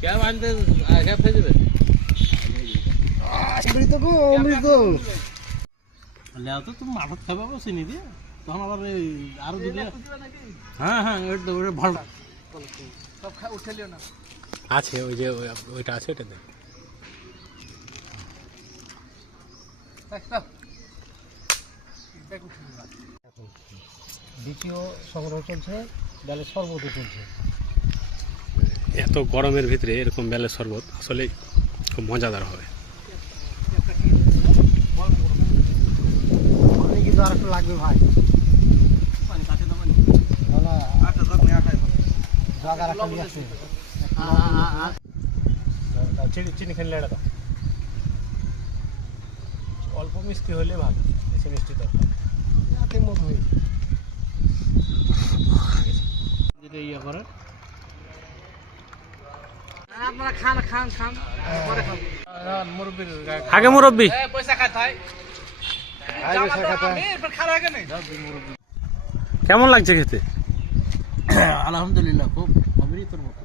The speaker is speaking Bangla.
ক্যাপ আনতে ক্যাপ হয়ে যাবে অমৃত গো অমৃত লেও তো তুমি মাঠত খাবে চিনি দিয়ে তখন আবার আরো দিলে হ্যাঁ হ্যাঁ ওটা ভালো সব উঠেলিও না আছে ওই যে ওইটা আছে ওটা দেখ দ্বিতীয় সংগ্রহ চলছে বেলে শরবত চলছে এত গরমের ভিতরে এরকম বেলের শরবত আসলে খুব মজাদার হবে পানি কিন্তু আর একটু লাগবে ভাই চিনি চিনি খেলে এটা দাও অল্প মিষ্টি হলে ভালো বেশি মিষ্টি তো যেটা ইয়ে করে আপনারা খান খান খান পরে খান মুরব্বীর আগে মুরব্বি পয়সা খাতে হয় খাওয়া আগে নেই কেমন লাগছে খেতে আলহামদুলিল্লাহ খুব অমৃতর মতো